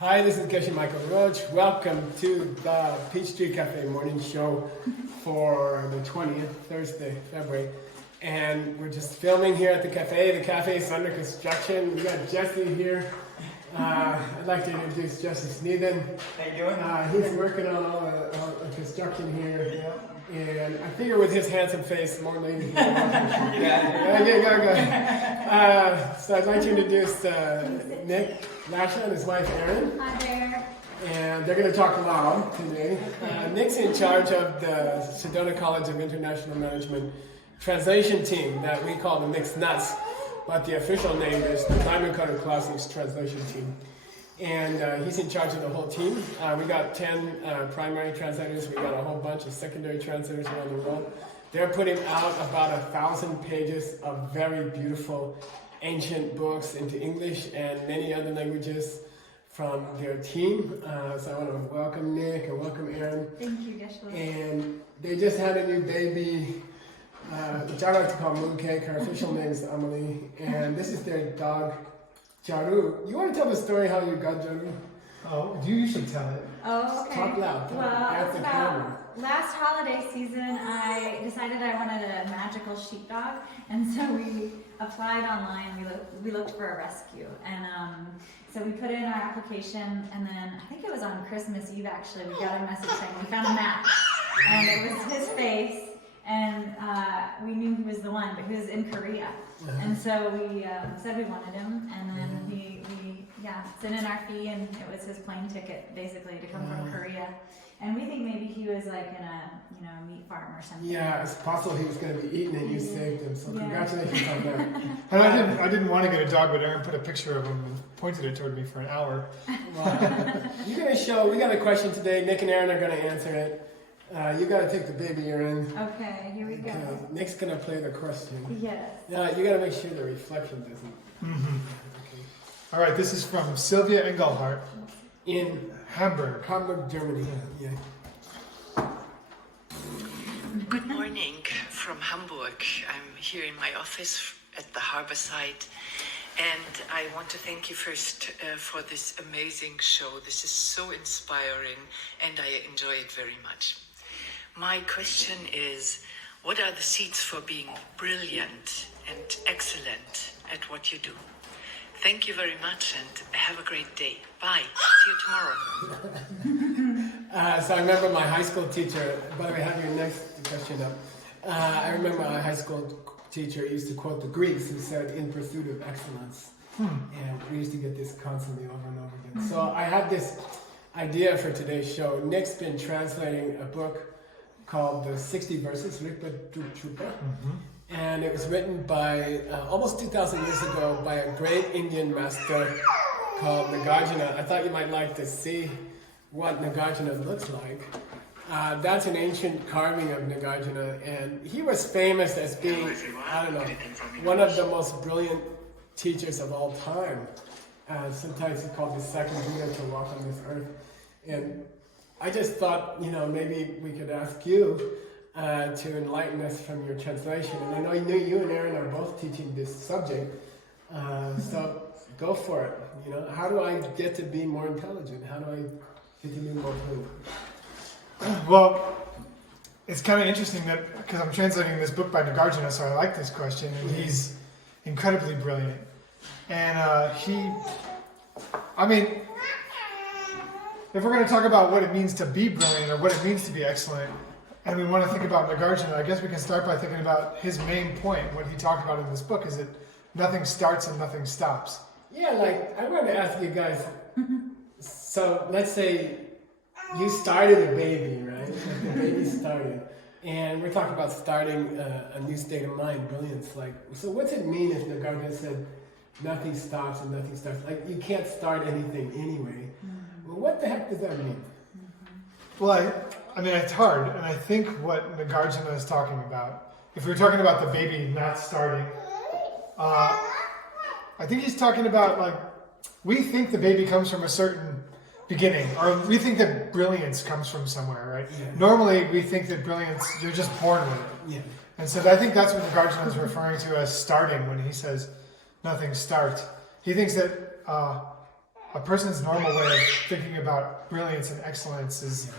Hi, this is Geshe Michael Roach. Welcome to the Peachtree Cafe morning show for the 20th, Thursday, February. And we're just filming here at the cafe. The cafe is under construction. We got Jesse here. I'd like to introduce Jesse Sneeden. How you doing? He's working on all the construction here. Yeah. And I figure with his handsome face, more ladies. So I'd like to introduce Nick Lasha and his wife Erin. Hi there. And they're going to talk loud today. Nick's in charge of the Sedona College of International Management translation team that we call the Nick's Nuts, but the official name is the Diamond Cutter Classics translation team. And he's in charge of the whole team. We got 10 primary translators. We got a whole bunch of secondary translators around the world. They're putting out about 1,000 pages of very beautiful ancient books into English and many other languages from their team. So I want to welcome Nick and welcome Erin. Thank you, Geshe. And they just had a new baby, which I like to call Mooncake. Her official name is Amelie. And this is their dog, Jaru. You want to tell the story how you got Jaru? Oh, you should tell it. Oh, okay. Talk loud. Well, At it's the about camera. last holiday season, I decided I wanted a magical sheepdog, and so we applied online. We looked for a rescue, and so we put in our application, and then I think it was on Christmas Eve actually, we got a message saying we found a match, and it was his face, and we knew he was the one, but he was in Korea. And so we said we wanted him, and then we sent in our fee, and it was his plane ticket basically to come from Korea. And we think maybe he was like in a meat farm or something. Yeah, it's possible he was going to be eaten and you saved him. So congratulations on that. And I didn't want to get a dog, but Erin put a picture of him and pointed it toward me for an hour. Wow. We got a question today. Nick and Erin are going to answer it. You got to take the baby, Erin. Okay, here we go. Okay. Nick's going to play the question. Yes. You got to make sure the reflection doesn't. Mm-hmm. Okay. All right, this is from Sylvia Engelhardt In Hamburg. Hamburg, Germany. Yeah. Good morning from Hamburg. I'm here in my office at the harbor site, and I want to thank you first for this amazing show. This is so inspiring, and I enjoy it very much. My question is, what are the seeds for being brilliant and excellent at what you do? Thank you very much, and have a great day. Bye. See you tomorrow. So I remember my high school teacher, by the way, have your next question up. I remember my high school teacher used to quote the Greeks who said, in pursuit of excellence. And we used to get this constantly over and over again. So I had this idea for today's show. Nick's been translating a book called The 60 Verses, and it was written by, almost 2,000 years ago, by a great Indian master called Nagarjuna. I thought you might like to see what Nagarjuna looks like. That's an ancient carving of Nagarjuna, and he was famous as being, one of the most brilliant teachers of all time. Sometimes he's called the second Buddha to walk on this earth. And I just thought, maybe we could ask you to enlighten us from your translation. And I know you and Erin are both teaching this subject, so go for it. How do I get to be more intelligent? How do I get to be more brilliant? Well, it's kind of interesting that, because I'm translating this book by Nagarjuna, so I like this question, and he's incredibly brilliant. And if we're going to talk about what it means to be brilliant or what it means to be excellent, and we want to think about Nagarjuna, I guess we can start by thinking about his main point. What he talked about in this book is that nothing starts and nothing stops. Yeah, I wanted to ask you guys, so let's say you started a baby, right? The baby started. And we're talking about starting a new state of mind, brilliance. So what's it mean if Nagarjuna said nothing stops and nothing starts? You can't start anything anyway. Well, what the heck does that mean? Well, it's hard, and I think what Nagarjuna is talking about, if we're talking about the baby not starting, I think he's talking about, we think the baby comes from a certain beginning, or we think that brilliance comes from somewhere, right? Yeah. Normally, we think that brilliance, you're just born with it. Yeah. And so I think that's what Nagarjuna is referring to as starting when he says nothing starts. He thinks that a person's normal way of thinking about brilliance and excellence is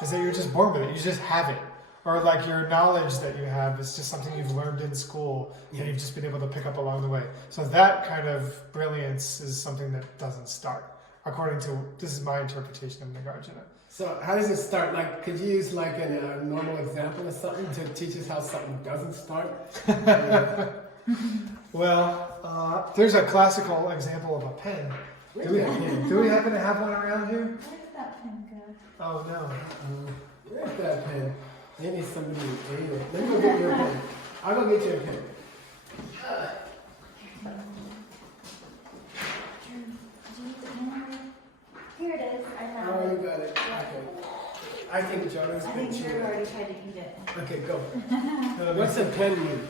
that you're just born with it. You just have it. Or like your knowledge that you have is just something you've learned in school and you've just been able to pick up along the way. So that kind of brilliance is something that doesn't start, according to, this is my interpretation of Nagarjuna. So how does it start? Like, could you use like a normal example of something to teach us how something doesn't start? Well, there's a classical example of a pen. Do we happen to have one around here? Where did that pen go? Oh no. Where's that pen? Maybe somebody ate it. Let me go get your pen. I'll go get your pen. Here it is. I found Oh, it. you got it. Okay. I think Jonas I been think Drew chewing. already tried to eat it. Okay, go. What's a pen mean?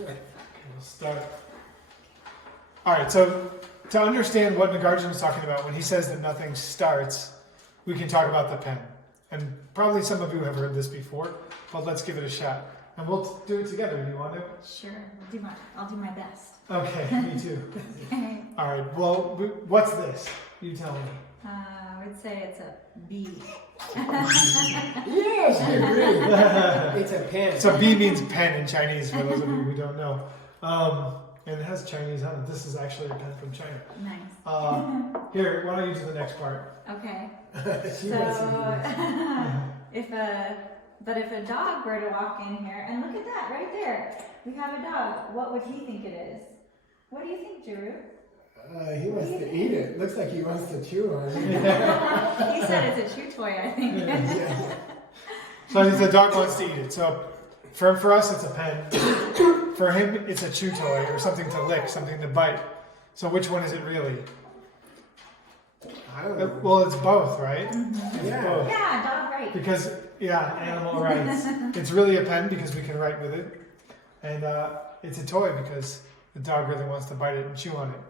Okay, we'll start. All right, so to understand what Nagarjuna is talking about when he says that nothing starts, we can talk about the pen. And probably some of you have heard this before, but let's give it a shot. And we'll do it together. Do you want to? Sure. I'll do my best. Okay, me too. Okay. All right, well, what's this? You tell me. I would say it's a B. Yes, I agree. It's a pen. So B means pen in Chinese, for those of you who don't know. And it has Chinese on it. This is actually a pen from China. Nice. Here, why don't you do the next part? Okay. She So, wants to if a dog were to walk in here, and look at that right there, we have a dog. What would he think it is? What do you think, Drew? he wants to eat it. Looks like he wants to chew on it. He said it's a chew toy, I think. Yeah. So the dog wants to eat it. So for us, it's a pen. For him, it's a chew toy or something to lick, something to bite. So which one is it really? I don't know. Well, it's both, right? Mm-hmm. It's Yeah. both. Yeah, dog right. Because, yeah, animal rights. It's really a pen because we can write with it. And it's a toy because the dog really wants to bite it and chew on it.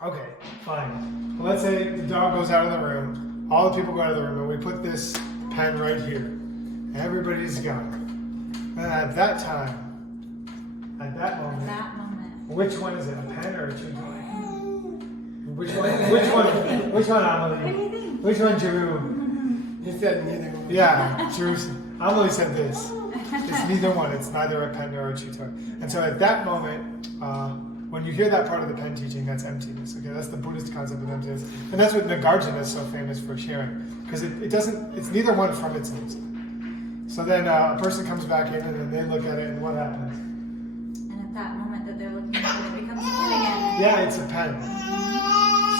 Okay, fine. Well, let's say the dog goes out of the room. All the people go out of the room and we put this pen right here. Everybody's gone. And at that time, at that moment, which one is it, a pen or a chew toy? Which one, Amelie? What do you think? Which one, Drew? He said neither one. Yeah, Drew, Amelie said this. It's neither one, it's neither a pen nor a chew toy. And so at that moment, when you hear that part of the pen teaching, that's emptiness. Okay, that's the Buddhist concept of emptiness. And that's what Nagarjuna is so famous for sharing. Because it's neither one from its inside. So then a person comes back in and then they look at it and what happens? And at that moment that they're looking at it, it becomes a pen again. Yeah, it's a pen.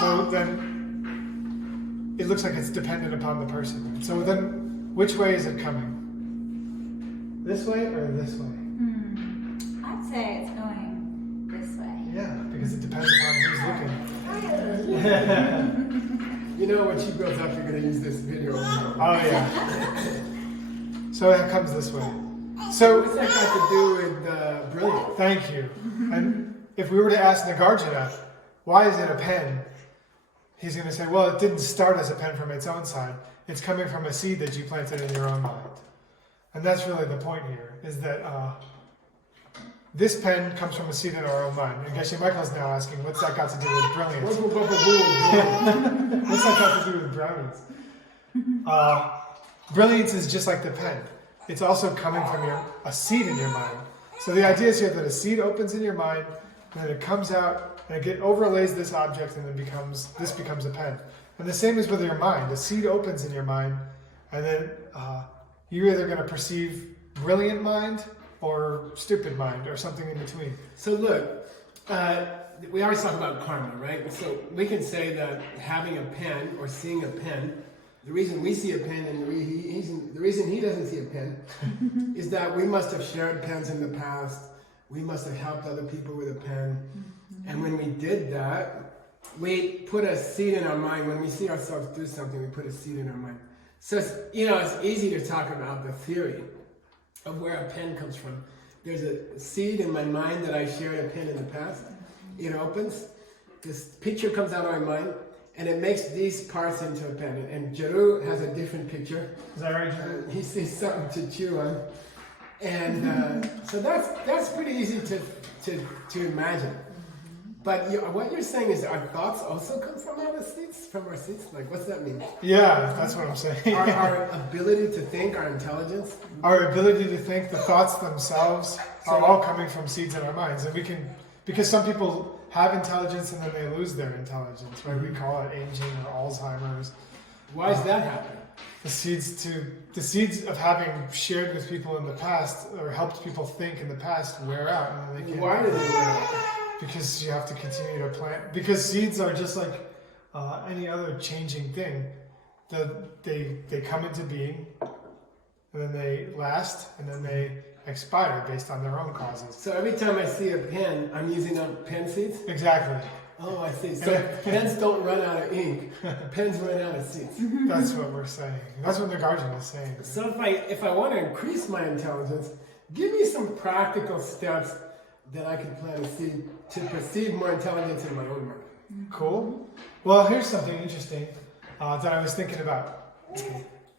So then it looks like it's dependent upon the person. So then which way is it coming? This way or this way? I'd say it's going this way. Yeah, because it depends upon who's looking. You know, when she grows up, you're going to use this video. Oh yeah. So it comes this way. So What's that got to do with brilliance? thank you. And if we were to ask Nagarjuna, why is it a pen? He's going to say, well, it didn't start as a pen from its own side. It's coming from a seed that you planted in your own mind. And that's really the point here, is that this pen comes from a seed in our own mind. And Geshe Michael is now asking, what's that got to do with brilliance? What's that got to do with brilliance? Brilliance is just like the pen. It's also coming from a seed in your mind. So the idea is here that a seed opens in your mind, and then it comes out, and it overlays this object, and then this becomes a pen. And the same is with your mind. A seed opens in your mind, and then you're either going to perceive brilliant mind or stupid mind or something in between. So look, we always talk about karma, right? So we can say that having a pen or seeing a pen, the reason we see a pen and the reason he doesn't see a pen is that we must have shared pens in the past. We must have helped other people with a pen. And when we did that, we put a seed in our mind. When we see ourselves do something, we put a seed in our mind. So it's easy to talk about the theory of where a pen comes from. There's a seed in my mind that I shared a pen in the past. It opens, this picture comes out of my mind, and it makes these parts into a pen. And Jeru has a different picture. Is that right, Drew? He sees something to chew on. And so that's pretty easy to imagine. But what you're saying is our thoughts also come from our seeds? Like, what's that mean? Yeah, that's what I'm saying. Our ability to think, our intelligence? Our ability to think, the thoughts themselves are all coming from seeds in our minds. And we can, because some people have intelligence and then they lose their intelligence, right? We call it aging or Alzheimer's. Why does that happen? The seeds of having shared with people in the past or helped people think in the past wear out. And then they can't. Why do they wear out? Because you have to continue to plant. Because seeds are just like any other changing thing. They come into being, and then they last, and then they expire based on their own causes. So every time I see a pen, I'm using up pen seeds? Exactly. Oh, I see. So pens don't run out of ink. Pens run out of seeds. That's what we're saying. That's what Nagarjuna is saying. So if I want to increase my intelligence, give me some practical steps that I can plant a seed to perceive more intelligence in my own mind. Cool. Well, here's something interesting that I was thinking about.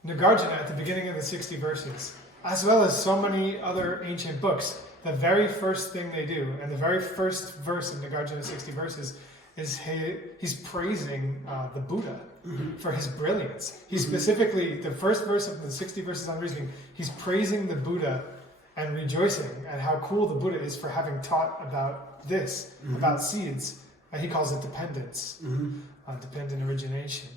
Nagarjuna, at the beginning of the 60 verses, as well as so many other ancient books, the very first thing they do, and the very first verse of Nagarjuna's 60 verses, is he's praising the Buddha for his brilliance. He's specifically, the first verse of the 60 verses on reasoning, he's praising the Buddha and rejoicing at how cool the Buddha is for having taught about this, about seeds. And he calls it dependence, dependent origination.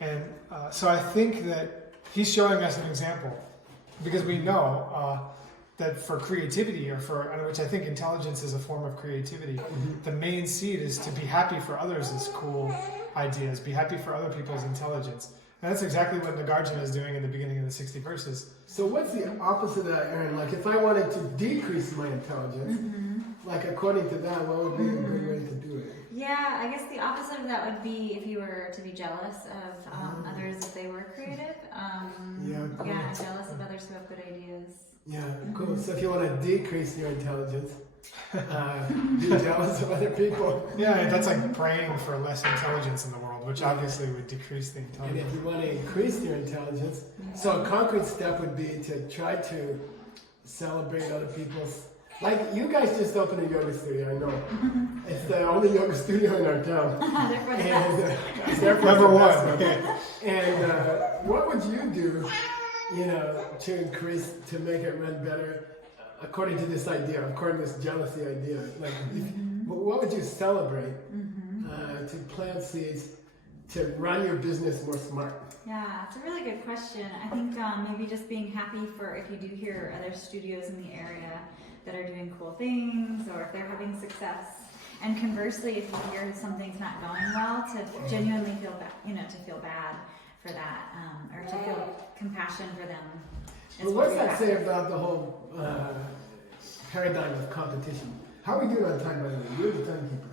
And so I think that he's showing us an example, because we know that for creativity, which I think intelligence is a form of creativity, the main seed is to be happy for others' cool ideas, be happy for other people's intelligence. And that's exactly what Nagarjuna is doing in the beginning of the 60 verses. So what's the opposite of that, Aaron? Like if I wanted to decrease my intelligence, like according to that, what would be a good way to do it? Yeah, I guess the opposite of that would be if you were to be jealous of others if they were creative. Cool. Yeah, jealous of others who have good ideas. Yeah, cool. So if you want to decrease your intelligence, be jealous of other people. Yeah, and that's like praying for less intelligence in the world, which obviously would decrease the And intelligence. if you want to increase your intelligence, so a concrete step would be to try to celebrate other people's. Like you guys just opened a yoga studio, I know. It's the only yoga studio in our town. Therefore, the best. And therefore Number the one. best one. Okay. And what would you do, to increase, to make it run better, according to this idea, according to this jealousy idea? Like, what would you celebrate to plant seeds to run your business more smart? Yeah, it's a really good question. I think maybe just being happy for if you do hear other studios in the area that are doing cool things, or if they're having success. And conversely, if you hear something's not going well, to genuinely feel bad, to feel bad for that, or to feel compassion for them. Well, what's that say about the whole paradigm of competition? How are we doing on time, by the way? You're the timekeeper.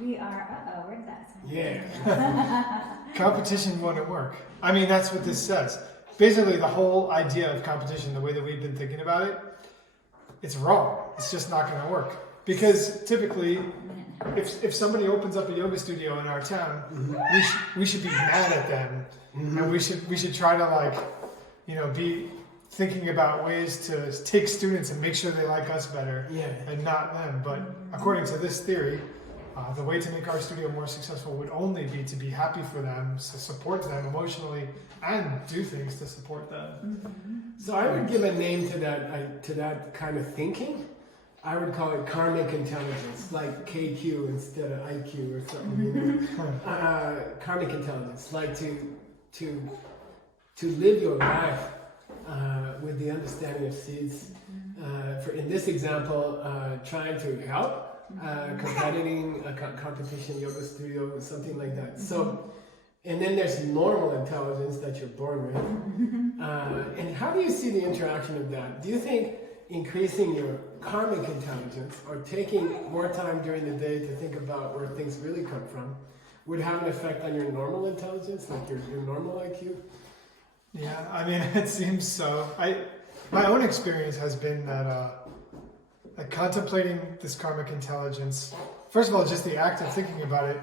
We are, where'd that say? Yeah. Competition wouldn't work. I mean, that's what this says. Basically, the whole idea of competition, the way that we've been thinking about it, it's wrong. It's just not going to work. Because typically, if somebody opens up a yoga studio in our town, we should be mad at them, and we should try to be thinking about ways to take students and make sure they like us better, and not them. But according to this theory, the way to make our studio more successful would only be to be happy for them, to support them emotionally, and do things to support them. So I would give a name to that kind of thinking. I would call it karmic intelligence, like KQ instead of IQ or something. Karmic intelligence, like to live your life with the understanding of seeds. For in this example, trying to help. Competing, a competition yoga studio, something like that. So, and then there's normal intelligence that you're born with. And how do you see the interaction of that? Do you think increasing your karmic intelligence or taking more time during the day to think about where things really come from would have an effect on your normal intelligence, like your normal IQ? Yeah, I mean, it seems so. My own experience has been that contemplating this karmic intelligence, first of all, just the act of thinking about it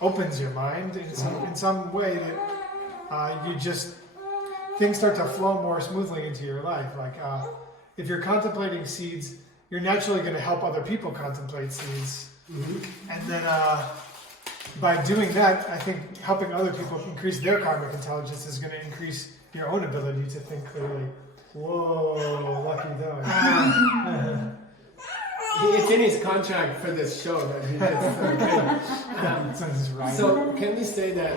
opens your mind in some way that things start to flow more smoothly into your life. Like if you're contemplating seeds, you're naturally going to help other people contemplate seeds. And then by doing that, I think helping other people increase their karmic intelligence is going to increase your own ability to think clearly. Whoa, lucky dog. It's in his contract for this show that he gets. So can we say that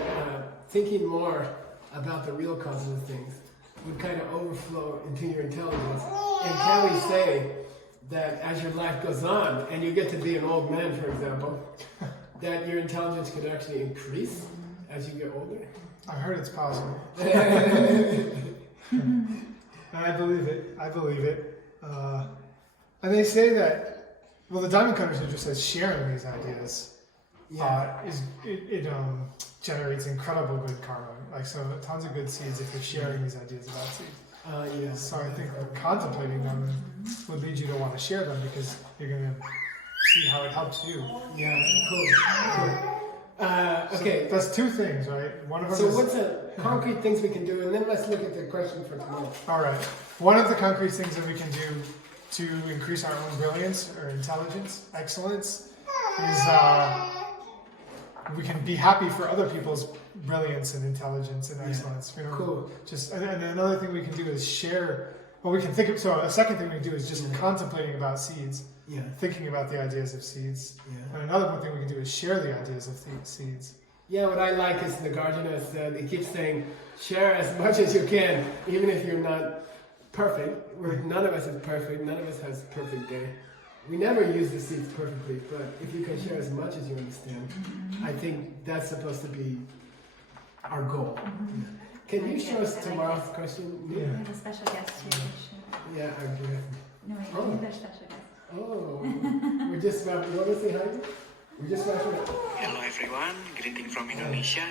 thinking more about the real causes of things would kind of overflow into your intelligence? And can we say that as your life goes on and you get to be an old man, for example, that your intelligence could actually increase as you get older? I heard it's possible. I believe it. And they say that, well, the Diamond Cutter Sutra says sharing these ideas generates incredible good karma. Like, so tons of good seeds if you're sharing these ideas about seeds. Yes. So I think contemplating them would lead you to want to share them because you're going to see how it helps you. Yeah, cool. Okay. So that's two things, right? One of them So what's the concrete things we can do? And then let's look at the question for tomorrow. All right. One of the concrete things that we can do to increase our own brilliance or intelligence, excellence, is we can be happy for other people's brilliance and intelligence and excellence. You know, cool. And another thing we can do is share. Well, we can think of. So a second thing we can do is just contemplating about seeds. Yeah. Thinking about the ideas of seeds. Yeah. And another one thing we can do is share the ideas of seeds. Yeah, what I like is Nagarjuna said, he keeps saying, share as much as you can, even if you're not perfect. None of us is perfect, none of us has a perfect day. We never use the seeds perfectly, but if you can share as much as you understand, I think that's supposed to be our goal. Yeah. Can you show us tomorrow's question? We have a special guest here. Yeah, I agree. No, wait, I think there's special guest. Oh, we're just about, you want to say hi? We're just wrapping up. Hello everyone, greeting from Indonesia.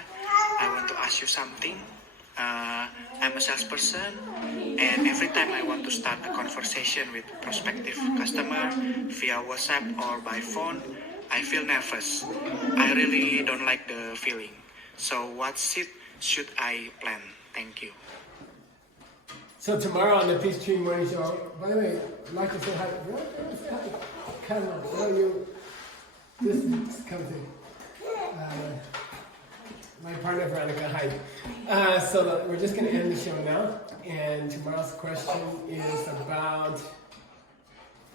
I want to ask you something. I'm a salesperson, and every time I want to start a conversation with prospective customer via WhatsApp or by phone, I feel nervous. I really don't like the feeling. So what should I plan? Thank you. So tomorrow on the Peace Tree Morning Show, by the way, I'd like to say hi. Say hi. Come on, where are you? This comes in. My partner Veronica, hi. So we're just going to end the show now, and tomorrow's question is about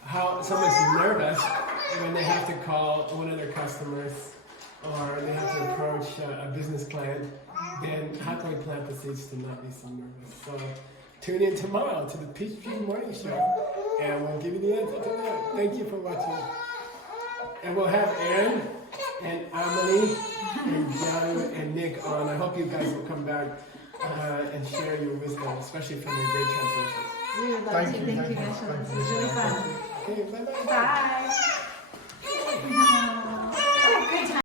how someone's nervous when they have to call one of their customers or they have to approach a business client. Then how can we plant the seeds to not be so nervous? So tune in tomorrow to the Peach Tree Morning Show, and we'll give you the answer to that. Thank you for watching. And we'll have Aaron and Amelie and John and Nick on. I hope you guys will come back and share your wisdom, especially from your great translations. We would love to. Thank you guys for this. It was really fun. Okay, bye-bye. Bye.